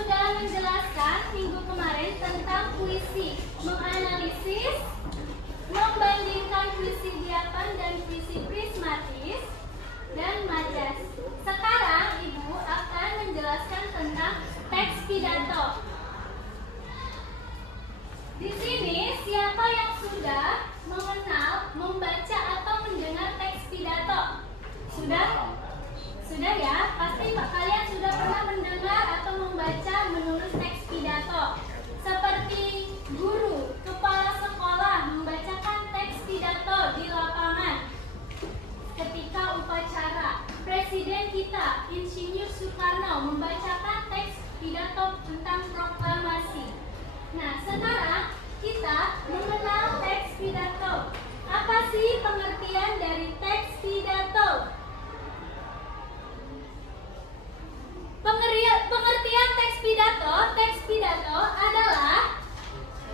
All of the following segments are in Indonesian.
sudah menjelaskan minggu kemarin tentang puisi, menganalisis, membandingkan puisi Diapan dan puisi prismatis dan majas. Sekarang Ibu akan menjelaskan tentang teks pidato. Di sini siapa yang sudah mengenal, membaca atau mendengar teks pidato? Sudah? Sudah ya? Pasti kalian sudah pernah mendengar atau membaca, menulis teks pidato. Seperti guru, kepala sekolah membacakan teks pidato di lapangan ketika upacara. Presiden kita, Insinyur Soekarno, membacakan teks pidato tentang proklamasi. Nah, sekarang kita mengenal teks pidato. Apa sih pengertian dari teks pidato? Pengertian teks pidato adalah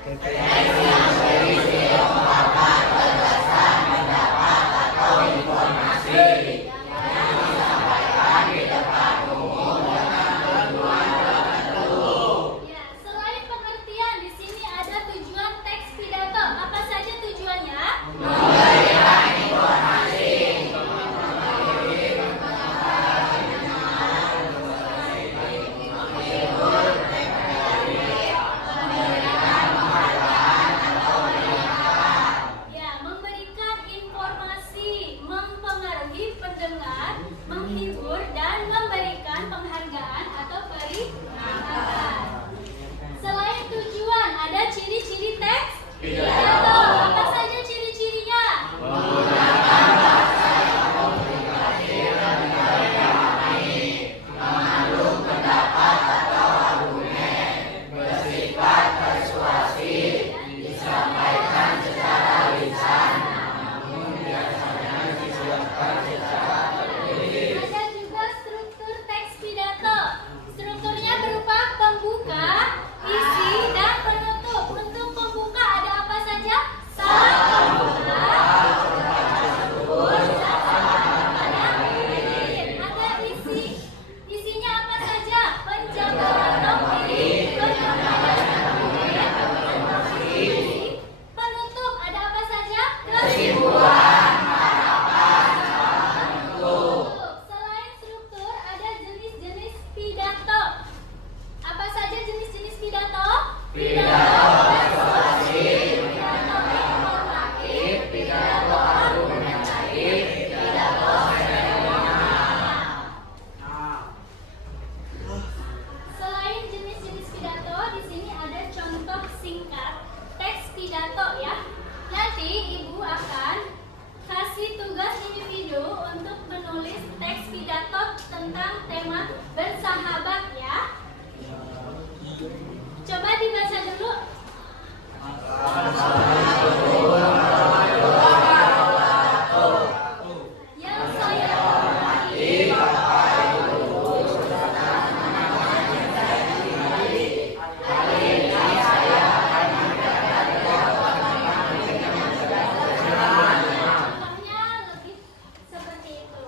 teks yang berisi ungkapan, gagasan, pendapat, atau informasi yang disampaikan di depan umum dengan tujuan tertentu. Ya, selain pengertian, di sini ada tujuan teks pidato. Apa saja tujuannya? Memberikan informasi. Menghibur dan memberikan penghargaan atau peringatan. Selain tujuan, ada ciri-ciri teks pidato. Apa saja ciri-cirinya? Menggunakan bahasa yang komunikatif dan dipahami, mengandung pendapat atau argumen, bersifat persuasif, disampaikan secara lisan, namun biasanya disiapkan secara pembuka, isi, dan penutup. Untuk pembuka ada apa saja? Salam pembuka, ada isi. Isinya apa saja? Penjabaran topik, penyampaian argumen, penutup ada apa saja? Kesimpulan, harapan, penutup. Selain struktur, ada jenis-jenis pidato. Apa saja jenis-jenis pidato? Pidato persuasif, pidato informatif, pidato argumentatif, pidato seremonial. Selain jenis-jenis pidato, di sini ada contoh singkat teks pidato ya. Nanti Ibu akan kasih tugas individu untuk menulis teks pidato tentang tema bersahabat ya. Coba dibaca dulu. Yang saya hormati Bapak Ibu serta teman-teman yang saya cintai, hari ini saya akan menyampaikan contohnya lebih seperti itu.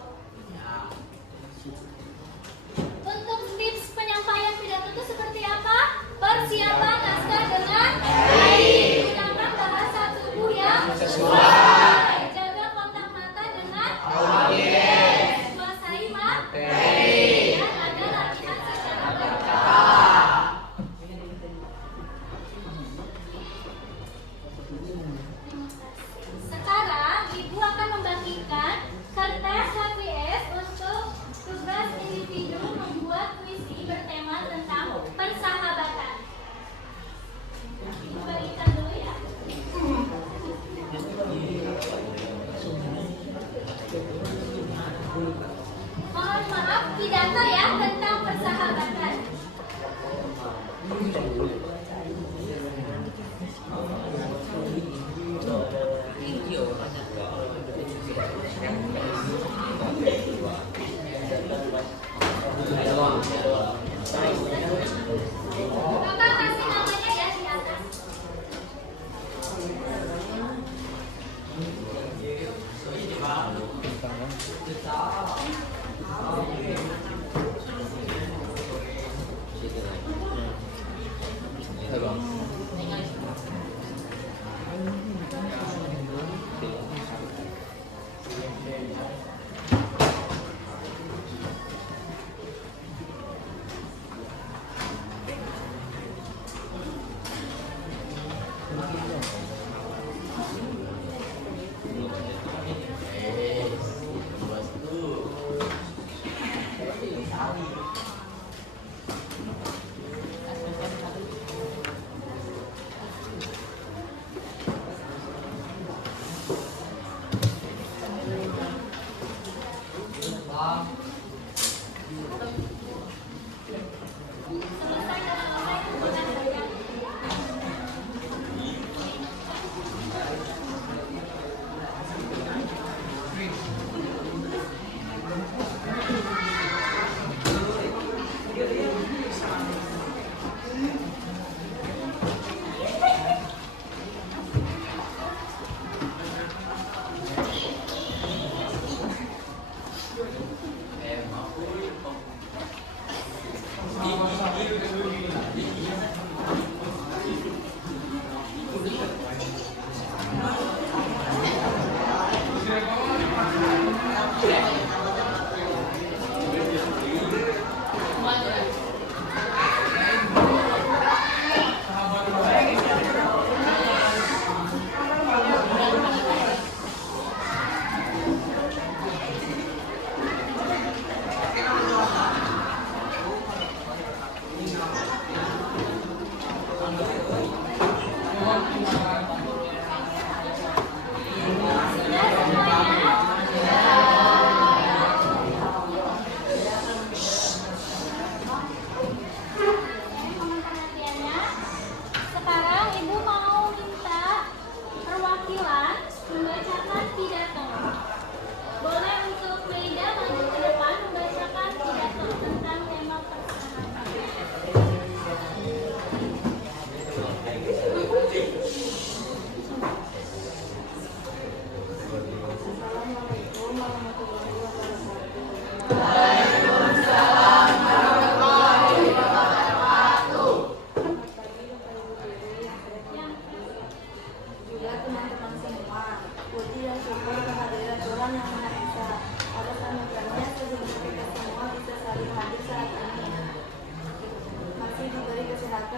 Untuk tips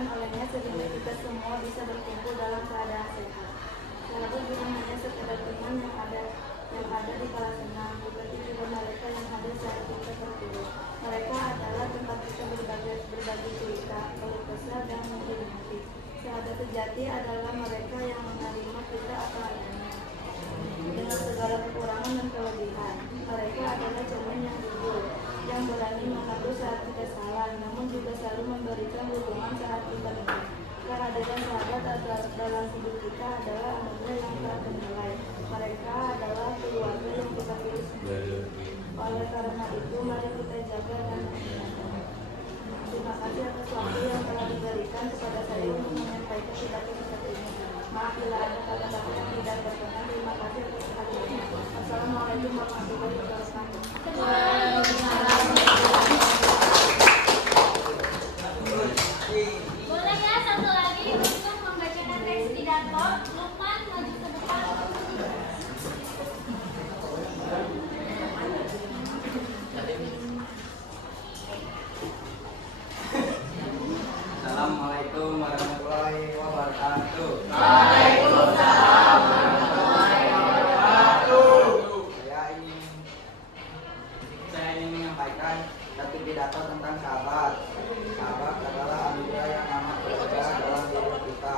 dilakukan olehnya sehingga kita semua bisa berkumpul dalam keadaan sehat. Sahabat bukan hanya sekedar teman yang ada di kelas senang, tetapi juga mereka yang ada saat kita terpuruk. Mereka adalah tempat kita berbagi cerita, keluh kesah, dan memberi hati. Sahabat sejati adalah mereka yang menerima kita apa adanya, dengan segala kekurangan dan kelebihan. Mereka adalah cermin yang jujur, yang berani mengaku saat kita salah, namun juga selalu memberikan dukungan saat kita benar. Kehadiran sahabat dalam hidup kita adalah anugerah yang tak ternilai. Mereka adalah keluarga yang kita pilih sendiri. Oleh karena itu, mari kita jaga dan menjaga. Terima kasih atas waktu yang telah diberikan kepada saya untuk menyampaikan pidato seperti ini. Maaf bila ada kata-kata yang tidak berkenan. Terima kasih atas perhatiannya. Assalamualaikum warahmatullahi wabarakatuh. Boleh ya satu lagi untuk membacakan teks pidato. Lukman maju ke depan. Assalamualaikum warahmatullahi wabarakatuh. Waalaikumsalam warahmatullahi wabarakatuh. Saya ingin menyampaikan satu pidato tentang sahabat. Sahabat adalah anugerah yang amat berharga dalam hidup kita.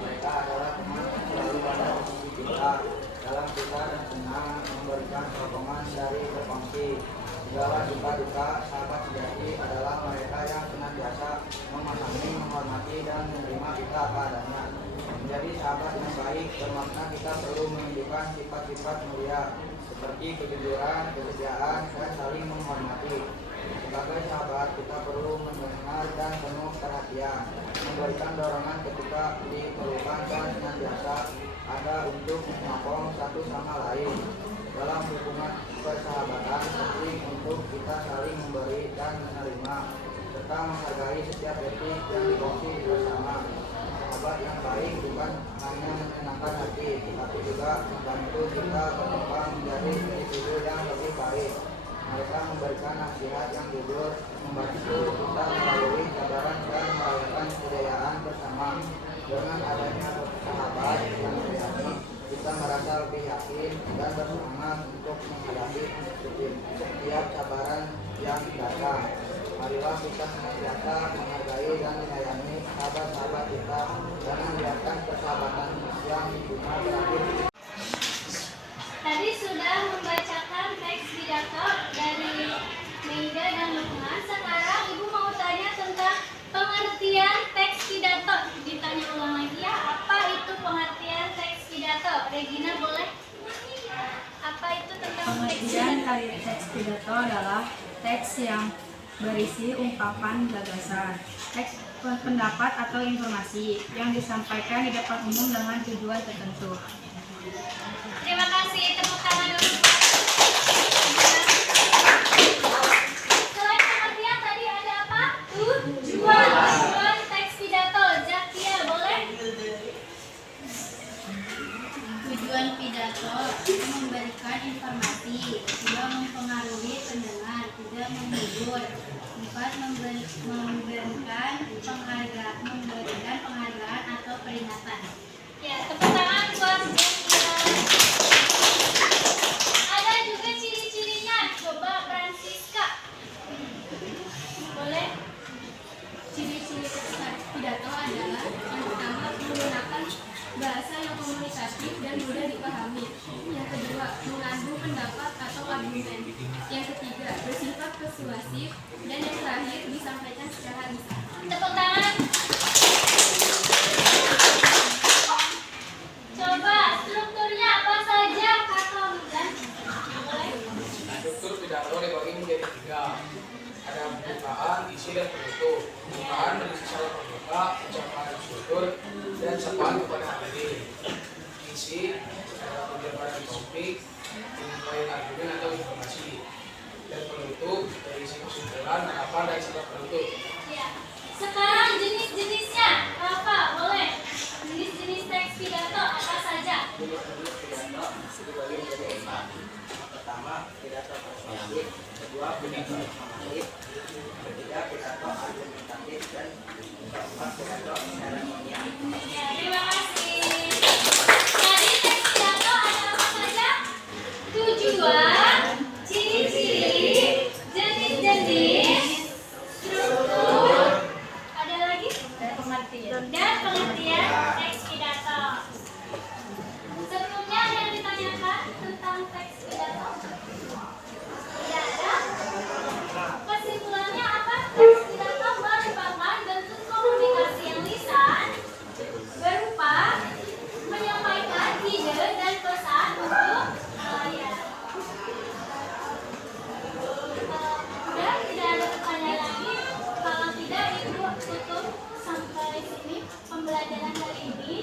Mereka adalah teman yang selalu ada di sisi kita dalam suka dan senang, memberikan sokongan dari berfungsi. Segala duka duka, sahabat sejati adalah mereka yang senantiasa memahami, menghormati, dan menerima kita apa adanya. Menjadi sahabat yang baik bermakna kita perlu menunjukkan sifat-sifat mulia seperti kejujuran, kesetiaan, dan saling menghormati. Sebagai sahabat, kita perlu mendengar dan penuh perhatian, memberikan dorongan ketika diperlukan, dan senantiasa ada untuk menyokong satu sama lain. Dalam hubungan persahabatan, penting untuk kita saling memberi dan menerima, serta menghargai setiap detik yang dikongsi bersama. Sahabat yang baik bukan hanya menyenangkan hati, tetapi juga membantu kita berkembang menjadi individu yang lebih baik. Mereka memberikan nasihat yang jujur, membantu kita melalui kesabaran dan merayakan kejayaan bersama. Dengan adanya sahabat yang berani, kita merasa lebih yakin dan bersemangat untuk menghadapi setiap cabaran yang datang. Marilah kita senantiasa menghargai dan menyayangi sahabat-sahabat kita dan membiarkan persahabatan yang guna berakhir. Tadi sudah membacakan teks pidato dari Mega dan Lukman. Sekarang Ibu mau tanya tentang pengertian teks pidato. Ditanya ulang lagi ya, apa itu pengertian teks pidato? Regina boleh? Apa itu tentang teks Pengertian pidato? dari teks pidato adalah teks yang berisi ungkapan gagasan, teks pendapat atau informasi yang disampaikan di depan umum dengan tujuan tertentu. Terima kasih, tepuk tangan dulu. Selain pengertian tadi ada apa? Tujuan teks pidato. Zakia boleh? Tujuan pidato memberikan informasi, tidak mempengaruhi pendengar, tidak menghibur. 4. Memberikan penghargaan atau peringatan. Ya, tepuk tangan buat Zakia. Ada juga ciri-cirinya. Coba Francisca. Boleh? Ciri-ciri teks pidato adalah yang pertama menggunakan bahasa yang komunikatif dan mudah dipahami. Yang kedua, mengandung pendapat atau argumen. Yang ketiga, bersifat persuasif. Dan yang terakhir, disampaikan secara lisan. Tepuk tangan. Coba strukturnya apa saja, Kak Kamdan? Boleh? Struktur pidato dibagi menjadi 3. Ada pembukaan, isi, dan penutup. Pembukaan berisi salam pembuka, ucapan syukur, dan sapaan kepada hadirin. Isi adalah penjabaran topik, penyampaian argumen atau informasi. Dan penutup berisi kesimpulan, harapan, dan sifat penutup. Ya. Sekarang jenis-jenisnya, Rafa, boleh? Jenis-jenis teks pidato apa saja? Jenis-jenis pidato dibagi menjadi 4. Pertama, pidato persuasif. Kedua, pidato informatif. Ketiga, pidato argumentatif. Dan keempat, pidato pembelajaran hari ini